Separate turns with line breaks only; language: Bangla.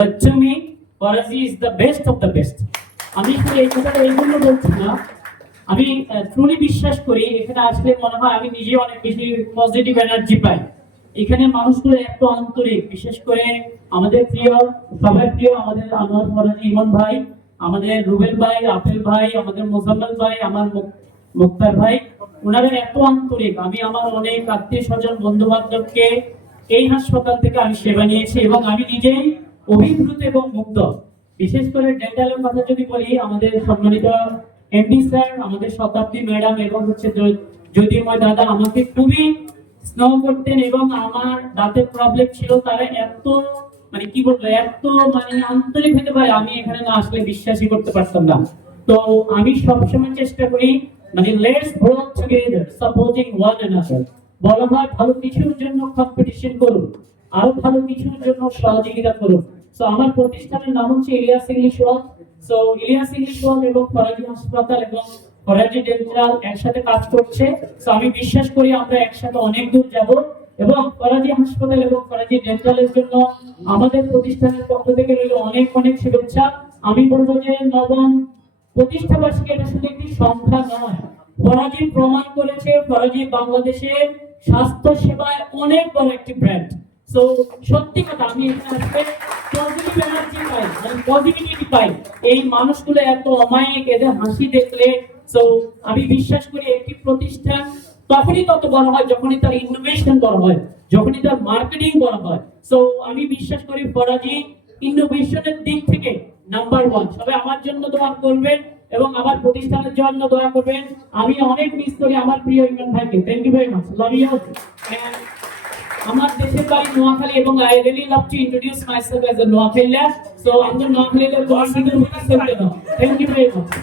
me, Faraji is the best of the best. আমি শুধু এই কথাটা এই জন্য বলছি না। আমি ট্রুলি বিশ্বাস করি এখানে আসলে মনে হয় আমি নিজে অনেক বেশি পজিটিভ এনার্জি পাই। এখানে মানুষগুলো এত আন্তরিক বিশেষ করে আমাদের প্রিয় সবার প্রিয় আমাদের আমার ফরাজি ইমন ভাই আমাদের রুবেল ভাই আপেল ভাই আমাদের মোজাম্মেল ভাই আমার মুক- মুক্তার ভাই ওনারা এত আন্তরিক। আমি আমার অনেক আত্মীয় স্বজন বন্ধু বান্ধবকে এই হাসপাতাল থেকে আমি সেবা নিয়েছি এবং আমি নিজেই অভিভূত এবং মুগ্ধ। বিশেষ করে ডেন্টালের কথা যদি বলি, আমাদের সম্মানিত এমডি স্যার আমাদের শতাব্দী ম্যাডাম এবং হচ্ছে জ্যোতির্ময় দাদা আমাকে খুবই স্নেহ করতেন এবং আমার দাঁতের প্রবলেম ছিল। তারা এত মানে কি বলব, এত মানে আন্তরিক হতে পারে, আমি এখানে না আসলে বিশ্বাসই করতে পারতাম না। তো আমি সবসময় চেষ্টা করি মানে let's grow together supporting one another বলা হয়, ভালো কিছুর জন্য কম্পিটিশন করুন, আরও ভালো কিছুর জন্য সহযোগিতা করুন। তো আমার প্রতিষ্ঠানের নাম হচ্ছে Ilias English world. So Ilias English world এবং ফরাজি হাসপাতাল এবং ফরাজি ডেন্টাল একসাথে কাজ করছে। তো আমি বিশ্বাস করি আমরা একসাথে অনেক দূর যাব এবং ফরাজি হাসপাতাল এবং ফরাজি ডেন্টালের জন্য আমাদের প্রতিষ্ঠানের পক্ষ থেকে রইল অনেক অনেক শুভেচ্ছা। আমি বলব যে নবম প্রতিষ্ঠা বার্ষিকী এটা শুধু একটি সংখ্যা নয়। ফরাজি প্রমাণ করেছে, ফরাজি বাংলাদেশের স্বাস্থ্য সেবায় অনেক বড় একটি ব্র্যান্ড সো সত্যি কথা, আমি এখানে আসলে পজিটিভ এনার্জি পাই মানে পজিটিভিটি পাই। এই মানুষগুলো এত অমায়িক, এদের হাসি দেখলে সো আমি বিশ্বাস করি একটি প্রতিষ্ঠান তখনই তত বড় হয় যখনই তার ইনোভেশন বড় হয়, যখনই তার মার্কেটিং বড় হয়। সো আমি বিশ্বাস করি ফরাজি ইনোভেশনের দিক থেকে নাম্বার ওয়ান সবাই আমার জন্য দোয়া করবেন এবং আমার প্রতিষ্ঠানের জন্য দোয়া করবেন। আমি অনেক মিস করি আমার প্রিয় ইমরান ভাইকে। Thank you very much love you আমার দেশের বাড়ি নোয়াখালী এবং I really love to introduce myself as a so আমাদের নোয়াখালীর কোনো সুন্দর থ্যাংক ইউ ভেরি মাচ